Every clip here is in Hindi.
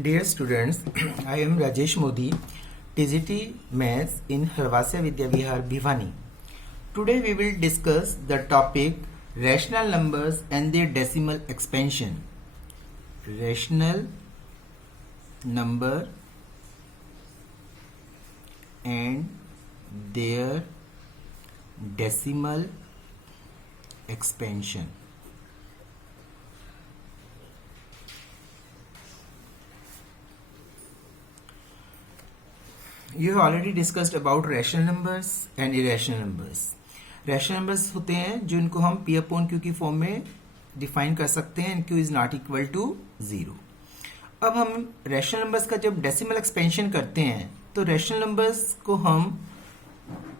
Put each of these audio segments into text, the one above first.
Dear students, I am Rajesh Modi, TGT Maths in Harvasya Vidya Vihar, Bhiwani. Today we will discuss the topic rational numbers and their decimal expansion. Rational number and their decimal expansion. You have already discussed about rational numbers and irrational numbers. Rational numbers होते हैं जो इनको हम पी अपॉन क्यू की फॉर्म में डिफाइन कर सकते हैं, Q is not equal to 0. अब हम रैशनल नंबर्स का जब डेसिमल एक्सपेंशन करते हैं तो रैशनल नंबर्स को हम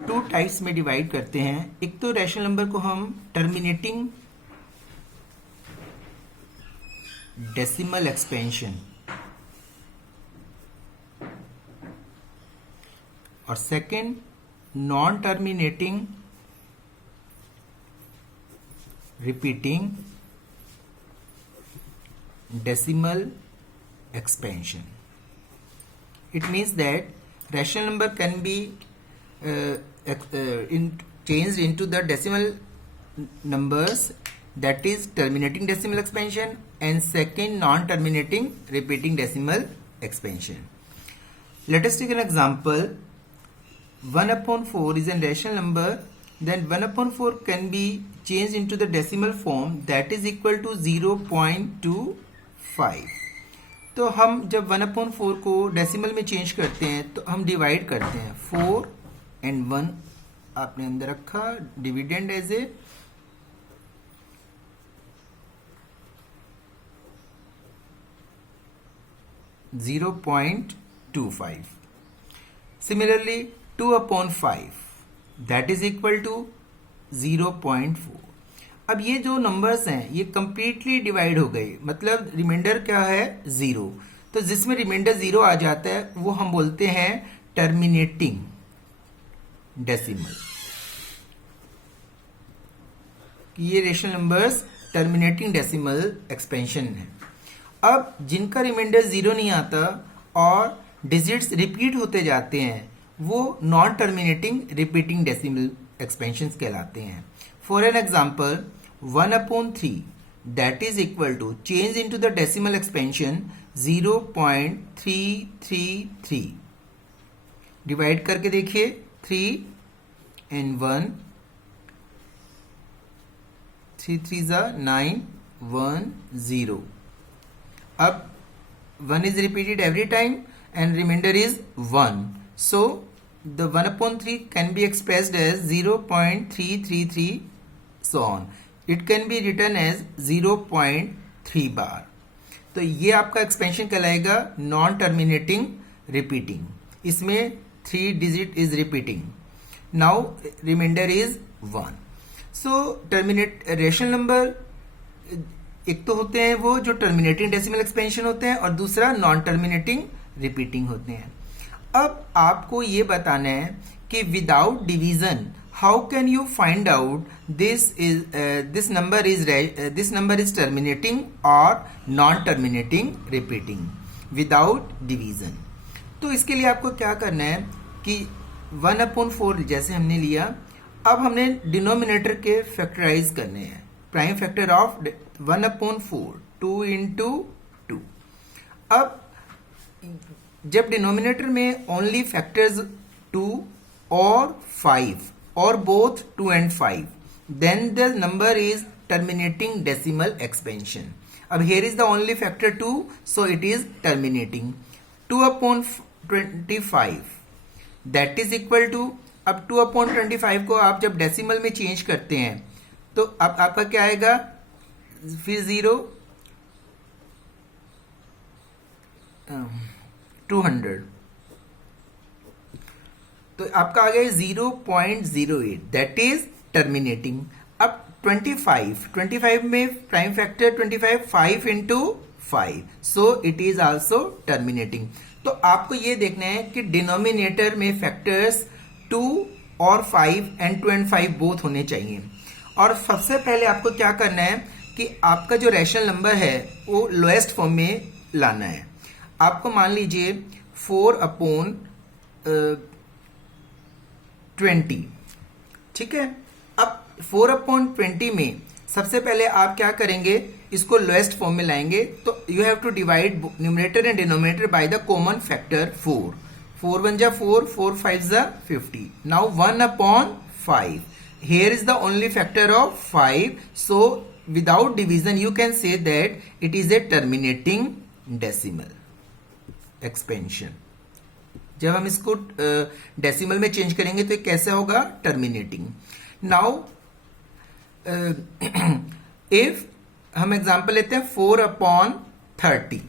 टू टाइप्स में डिवाइड करते हैं. एक तो रैशनल नंबर को हम टर्मिनेटिंग डेसिमल एक्सपेंशन और second non terminating repeating decimal expansion. It means that rational number can be changed into the decimal numbers, that is terminating decimal expansion, and second non-terminating repeating decimal expansion. Let us take an example. 1 upon 4 is a rational number. Then 1 upon 4 can be changed into the decimal form, that is equal to 0.25. तो हम जब 1 upon 4 को डेसिमल में चेंज करते हैं तो हम डिवाइड करते हैं. 4 and 1 आपने अंदर रखा, dividend as a .25. Similarly 2 upon 5 that is equal to 0.4. अब ये जो नंबर्स हैं ये कंप्लीटली डिवाइड हो गए, मतलब रिमाइंडर क्या है 0. तो जिसमें रिमाइंडर 0 आ जाता है वो हम बोलते हैं टर्मिनेटिंग डेसिमल. ये rational numbers terminating decimal expansion है. अब जिनका रिमाइंडर 0 नहीं आता और डिजिट्स रिपीट होते जाते हैं वो non terminating repeating decimal expansion कहलाते हैं. For an example 1 upon 3 that is equal to change into the decimal expansion 0.333. Divide करके देखिए 3 and 1 3 3 9 1 0. अब 1 is repeated every time and remainder is 1. So the 1 upon 3 can be expressed as 0.333 so on. It can be written as 0.3 bar. तो ये आपका एक्सपेंशन कहलाएगा नॉन टर्मिनेटिंग रिपीटिंग. इसमें 3 digit is repeating. Now remainder is 1. So terminate rational number एक तो होते हैं वो जो टर्मिनेटिंग डेसिमल एक्सपेंशन होते हैं और दूसरा नॉन टर्मिनेटिंग रिपीटिंग होते हैं. अब आपको ये बताना है कि without division how can you find out this number is terminating और non terminating repeating without division. तो इसके लिए आपको क्या करना है कि 1 upon 4 जैसे हमने लिया, अब हमने डिनोमिनेटर के फैक्टराइज करने हैं. Prime factor of 1 upon 4 2 into 2. अब जब डिनोमिनेटर में ओनली फैक्टर्स 2 और 5 और both 2 and 5, then the number is terminating decimal expansion. अब here is the only factor 2, so it is terminating. 2 upon 25 that is equal to, अब 2 upon 25 को आप जब डेसिमल में चेंज करते हैं तो अब आपका क्या आएगा, फिर 0 200 तो आपका आ गया 0.08 दैट इज टर्मिनेटिंग. अब 25 में prime factor 25 5 into 5 so it is also terminating. तो आपको ये देखना है कि डिनोमिनेटर में फैक्टर्स 2 और 5 and 2 and 5 बोथ होने चाहिए. और सबसे पहले आपको क्या करना है कि आपका जो रैशनल नंबर है वो लोएस्ट फॉर्म में लाना है. आपको मान लीजिए 4/20, ठीक है। अब 4/20 में सबसे पहले आप क्या करेंगे, इसको लोएस्ट फॉर्म में लाएंगे, तो you have to divide numerator and denominator by the common factor 4। 4 1 जा 4, 4 5 जा 50। Now 1/5, here is the only factor of 5, so without division you can say that it is a terminating decimal expansion। जब हम इसको डेसिमल में चेंज करेंगे तो ये कैसे होगा, टर्मिनेटिंग। नाउ इफ हम एग्जांपल लेते हैं 4/30,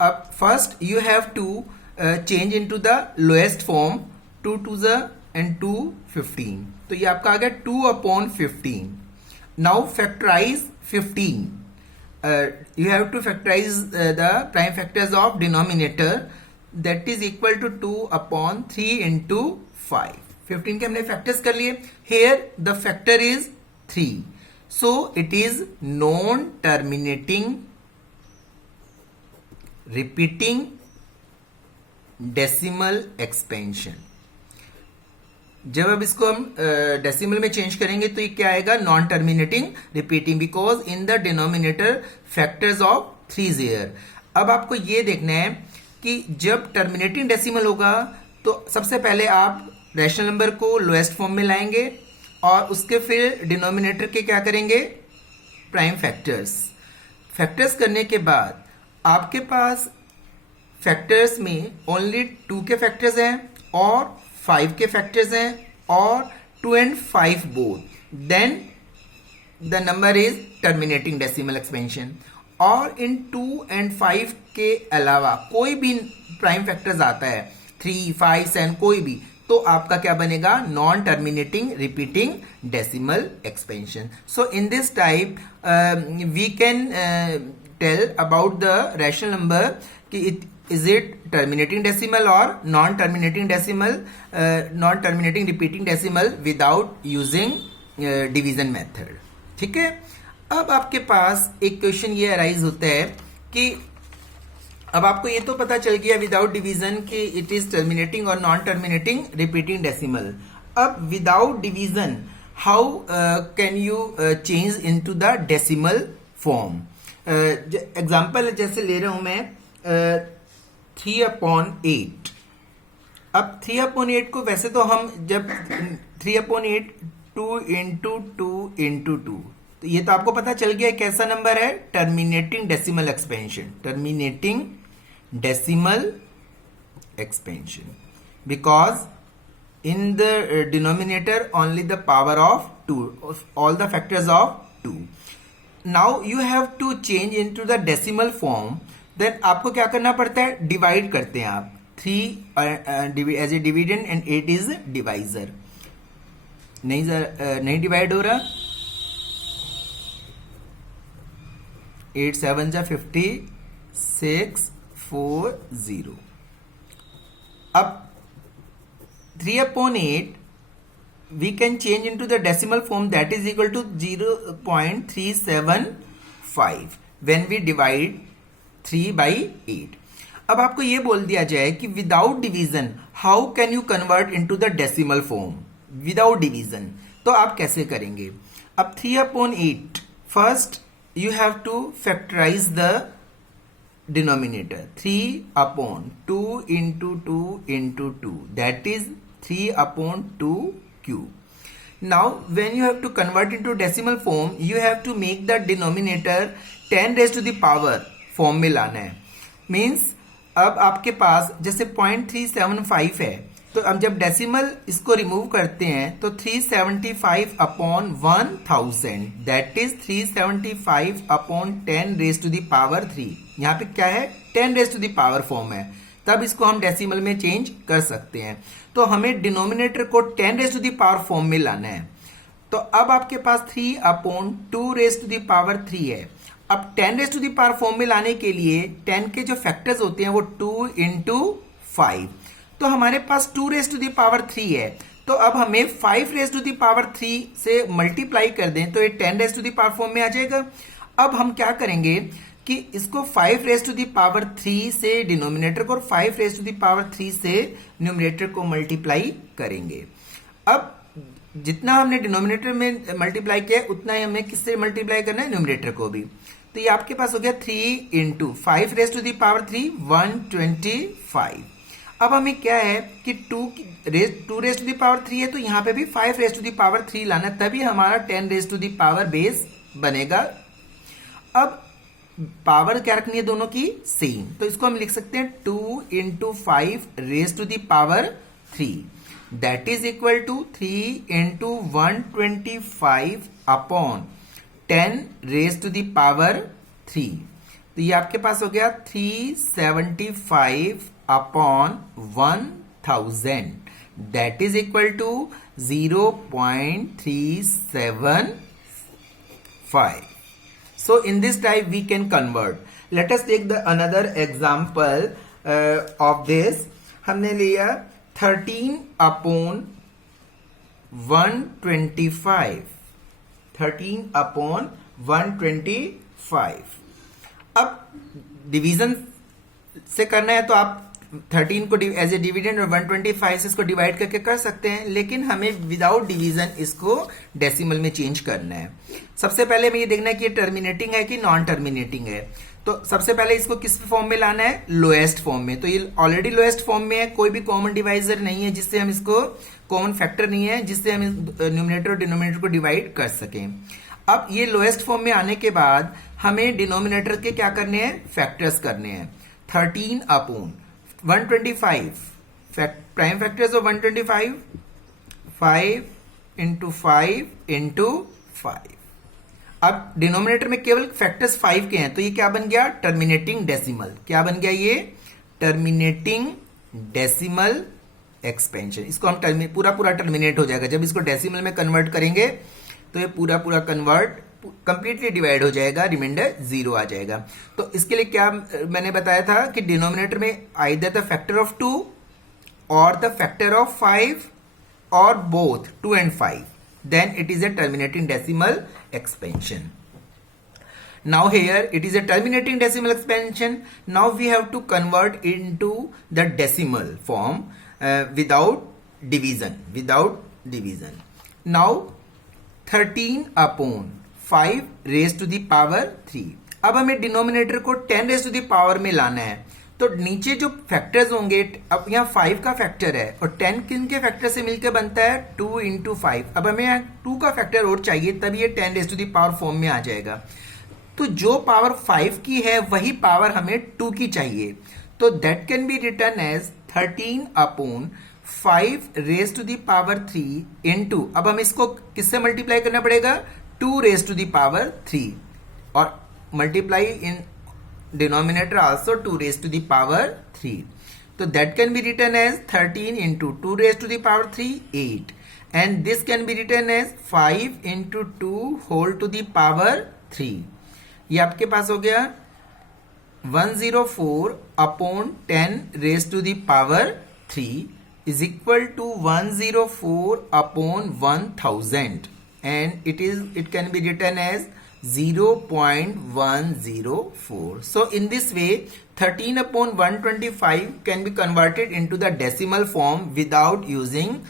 अब first you have to change into the lowest form, 2 2 and 2 15, तो ये आपका आ गया 2/15। Now factorise 15, you have to factorize the prime factors of denominator, that is equal to 2/3 into 5। 15 के हमने फैक्टर्स कर लिए। here the factor is 3, so it is non terminating repeating decimal expansion। जब अब इसको हम डेसिमल में चेंज करेंगे तो ये क्या आएगा, non terminating repeating, because in the denominator factors of 3 there. अब आपको ये देखना है कि जब टर्मिनेटिंग डेसिमल होगा तो सबसे पहले आप रैशनल नंबर को लोएस्ट फॉर्म में लाएंगे और उसके फिर डिनोमिनेटर के क्या करेंगे, प्राइम फैक्टर्स। फैक्टर्स करने के बाद आपके पास फैक्टर्स में ओनली 2 के फैक्टर्स हैं और 5 के फैक्टर्स हैं और 2 and 5 both, then the number is terminating decimal expansion. और इन 2 and 5 के अलावा कोई भी प्राइम फैक्टर्स आता है, 3 5 7 कोई भी, तो आपका क्या बनेगा, non terminating repeating decimal expansion. So in this type we can tell about the rational number कि it is it terminating decimal or non-terminating decimal, non-terminating repeating decimal without using division method। ठीक है। अब आपके पास एक क्वेश्चन ये अराइज होता है कि अब आपको ये तो पता चल गया विदाउट डिवीजन कि इट इज टर्मिनेटिंग और नॉन टर्मिनेटिंग रिपीटिंग डेसिमल। अब without division how can you change into the decimal form. Example जैसे ले रहा हूं मैं 3/8। अब 3/8 को वैसे तो हम जब 3/8 2 into 2 into 2, तो ये तो आपको पता चल गया कैसा नंबर है, terminating decimal expansion, terminating decimal expansion, because in the denominator only the power of 2, all the factors of 2। Now you have to change into the decimal form, then आपको क्या करना पड़ता है, डिवाइड करते हैं आप 3 as a dividend and 8 is divisor. नहीं डिवाइड हो रहा, 8 7 जा 50, 6 4 0। अब 3/8 we can change into the decimal form, that is equal to 0.375 when we divide 3/8। अब आपको ये बोल दिया जाए कि without division how can you convert into the decimal form, without division तो आप कैसे करेंगे। अब 3/8 first you have to factorise the denominator, 3/2 into 2 into 2, that is 3/2 cube। Now when you have to convert into decimal form, you have to make the denominator 10 raised to the power form में लाना है। मीन्स अब आपके पास जैसे 0.375 है, तो हम जब डेसिमल इसको रिमूव करते हैं तो 375/1000, that is 375/10 raise to the power 3। यहाँ पे क्या है, 10 raise to the power form है, तब इसको हम डेसिमल में चेंज कर सकते हैं। तो हमें डिनोमिनेटर को 10 raise to the power form में लाना है। तो अब आपके पास 3/2 रेज टू द पावर 3 है। अब 10 raise to the power form में लाने के लिए 10 के जो फैक्टर्स होते हैं वो 2 into 5, तो हमारे पास 2 रेज टू द पावर 3 है। तो अब हमें 5 रेज टू द पावर 3 से मल्टीप्लाई कर दें तो ये 10 raise to the power form में आ जाएगा। अब हम क्या करेंगे, कि इसको 5 रेज टू द पावर 3 से डिनोमिनेटर को और 5 रेज टू द पावर 3 से न्यूमरेटर को मल्टीप्लाई करेंगे। अब जितना हमने डिनोमिनेटर में मल्टीप्लाई किया उतना ही हमें किससे मल्टीप्लाई करना है, न्यूमरेटर को भी। तो ये आपके पास हो गया 3 into 5 raise to the power 3 125। अब हमें क्या है कि 2 रेज टू द पावर 3 है, तो यहाँ पे भी 5 रेज टू द पावर 3 लाना, तभी हमारा 10 raise to the power base बनेगा। अब पावर क्या रखनी है दोनों की, सेम, तो इसको हम लिख सकते हैं 2 into 5 raise to the power 3, that is equal to 3 into 125 upon 10 raise to the power 3। तो ये आपके पास हो गया 375 upon 1000, that is equal to 0.375. So in this type we can convert. Let us take the another example of this. हमने लिया 13 upon 125. 13 upon 125. अब डिवीजन से करना है तो आप 13 को एज ए डिविडेंड और 125 से इसको डिवाइड करके कर सकते हैं, लेकिन हमें विदाउट डिवीजन इसको डेसिमल में चेंज करना है। सबसे पहले हमें ये देखना है कि ये टर्मिनेटिंग है कि नॉन टर्मिनेटिंग है। तो सबसे पहले इसको किस फॉर्म में लाना है, लोएस्ट फॉर्म में। तो ये ऑलरेडी लोएस्ट फॉर्म में है, कोई भी कॉमन डिवाइजर नहीं है जिससे हम इसको, कॉमन फैक्टर नहीं है जिससे हम न्यूमरेटर और डिनोमिनेटर को डिवाइड कर सकें। अब ये लोएस्ट फॉर्म में आने के बाद हमें डिनोमिनेटर के क्या करने हैं, फैक्टर्स करने हैं। 13 upon 125, prime factors of 125, 5 into 5 into 5। अब डिनोमिनेटर में केवल फैक्टर्स 5 के हैं, तो ये क्या बन गया, टर्मिनेटिंग डेसिमल। क्या बन गया ये, टर्मिनेटिंग डेसिमल एक्सपेंशन। इसको हम पूरा टर्मिनेट हो जाएगा। जब इसको डेसिमल में कन्वर्ट करेंगे तो ये पूरा कन्वर्ट कंप्लीटली डिवाइड हो जाएगा, रिमाइंडर 0 आ जाएगा। तो इसके लिए क्या मैंने बताया था कि डिनोमिनेटर में आइदर द फैक्टर ऑफ 2 और द फैक्टर ऑफ 5 और both 2 and 5, then it is a terminating decimal expansion. Now here it is a terminating decimal expansion. Now we have to convert into the decimal form without division. Now 13 upon 5 raised to the power 3. अब हमें डिनोमिनेटर को 10 raised to the power में लाना है, तो नीचे जो फैक्टर्स होंगे, अब यहाँ 5 का फैक्टर है और 10 किन के फैक्टर से मिलकर बनता है, 2 इंटू 5। अब हमें यहाँ 2 का फैक्टर और चाहिए, तभी ये 10 raised to the power form में आ जाएगा। तो जो पावर 5 की है वही पावर हमें 2 की चाहिए, तो that can be written as 13 upon 5 raised to the power 3 into, अब हम इसको किससे मल्टीप्लाई करना पड़ेगा, 2 raised to the power 3, और multiply in denominator also 2 raised to the power 3. So that can be written as 13 into 2 raised to the power 3, 8. And this can be written as 5 into 2 whole to the power 3. ये आपके पास हो गया 104 upon 10 raised to the power 3 is equal to 104 upon 1000, and it can be written as 0.104. So in this way 13 upon 125 can be converted into the decimal form without using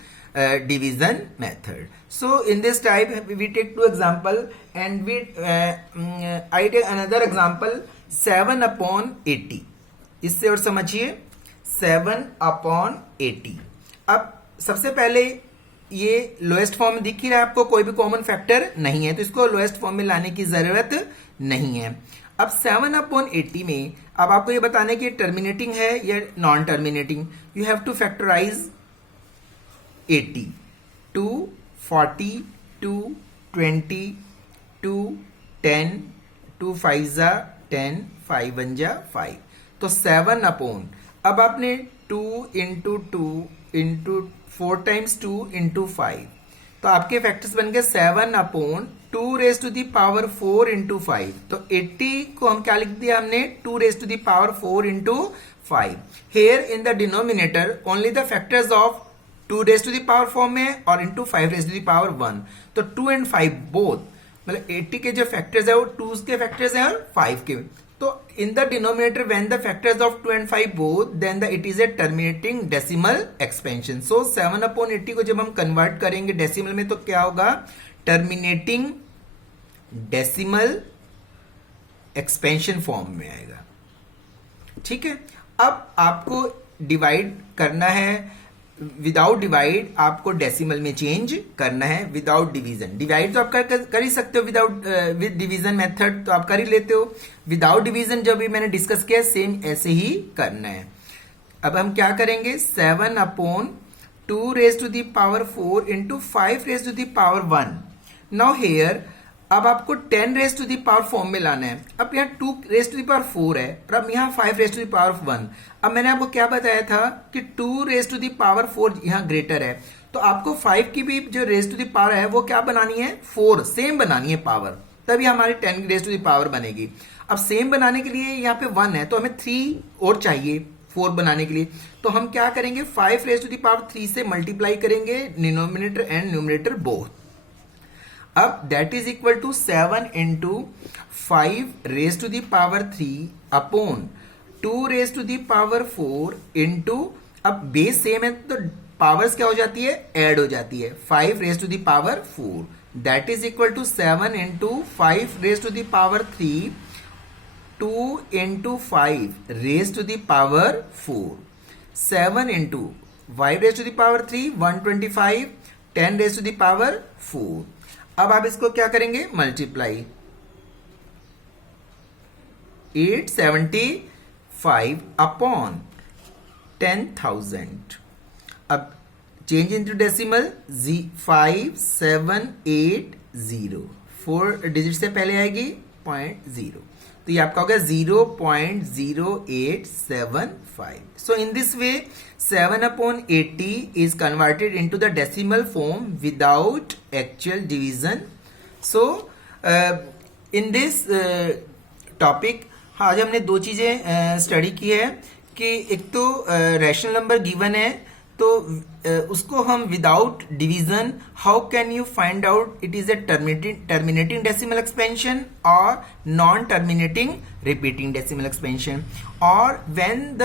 division method. So in this type we take 2 example, and I take another example 7 upon 80. इससे और समझिए 7 upon 80। अब सबसे पहले ये लोएस्ट फॉर्म दिख ही रहा है आपको, कोई भी कॉमन फैक्टर नहीं है, तो इसको लोएस्ट फॉर्म में लाने की जरूरत नहीं है। अब 7 अपॉन 80 में अब आपको ये बताना है कि टर्मिनेटिंग है या non terminating. You have to factorise 80, 2 40, 2 20, 2 10, 2 5 जा 10, 5 1 जा 5, तो 7 अपॉन, अब आपने 2 इंटू 2 इंटू 4 times 2 into 5, तो आपके फैक्टर्स बन गए 7 upon 2 raised to the power 4 into 5। तो 80 को हम क्या लिख दिया हमने, 2 raised to the power 4 into 5। Here in the denominator only the factors of 2 raised to the power form में और into 5 raised to the power 1। तो 2 and 5 बोथ, मतलब 80 के जो फैक्टर्स है वो 2 के फैक्टर्स हैं और 5 के, तो in the denominator when the factors of 2 and 5 both then the it is a terminating decimal expansion. So 7/80 को जब हम कन्वर्ट करेंगे डेसिमल में तो क्या होगा, टर्मिनेटिंग डेसिमल एक्सपेंशन फॉर्म में आएगा. ठीक है. अब आपको डिवाइड करना है, विदाउट डिवाइड आपको डेसिमल में चेंज करना है, विदाउट डिवीजन. डिवाइड तो आप कर ही सकते हो विदाउट विद डिवीजन मेथड, तो आप कर ही लेते हो. विदाउट डिवीजन जो भी मैंने डिस्कस किया सेम ऐसे ही करना है. अब हम क्या करेंगे, 7/2 raised to the power 4 into 5 raised to the power 1. Now here अब आपको 10 raised to the power form में लाना है. अब यहाँ 2 raised to the power 4 है और अब यहाँ 5 raised to the power 1. अब मैंने आपको क्या बताया था कि 2 raised to the power 4 यहाँ ग्रेटर है, तो आपको 5 की भी जो raised to the power है वो क्या बनानी है, 4 सेम बनानी है पावर, तभी हमारी 10 raised to the power बनेगी. अब सेम बनाने के लिए यहाँ पे 1 है तो हमें 3 और चाहिए 4 बनाने के लिए. तो हम क्या करेंगे, 5 raised to the power 3 से मल्टीप्लाई करेंगे डिनोमिनेटर एंड न्यूमरेटर बोथ. अब that is equal to 7 into 5 raised to the power 3 upon 2 raised to the power 4 into, अब बेस सेम है तो पावर्स क्या हो जाती है, ऐड हो जाती है, 5 raised to the power 4. That is equal to 7 into 5 raised to the power 3 2 into 5 raised to the power 4. 7 into 5 raised to the power 3 125, 10 raised to the power 4. अब आप इसको क्या करेंगे, मल्टीप्लाई. 875 अपॉन 10,000. अब चेंज इनटू डेसिमल 5780, 4 डिजिट से पहले आएगी 0.0, तो ये आपका होगा 0.0875. So in this way 7/80 is converted into the decimal form without actual division. So in this topic आज हमने दो चीजें स्टडी की है कि एक तो रैशनल नंबर गिवन है तो उसको हम without division how can you find out it is a terminating decimal expansion और non terminating repeating decimal expansion. और when the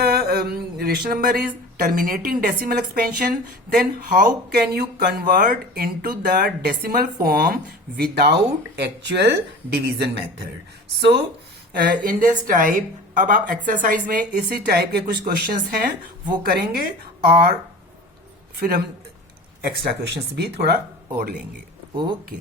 rational number is terminating decimal expansion, then how can you convert into the decimal form without actual division method. So in this type अब आप एक्सरसाइज में इसी टाइप के कुछ क्वेश्चंस हैं वो करेंगे और फिर हम एक्स्ट्रा क्वेश्चंस भी थोड़ा और लेंगे. ओके.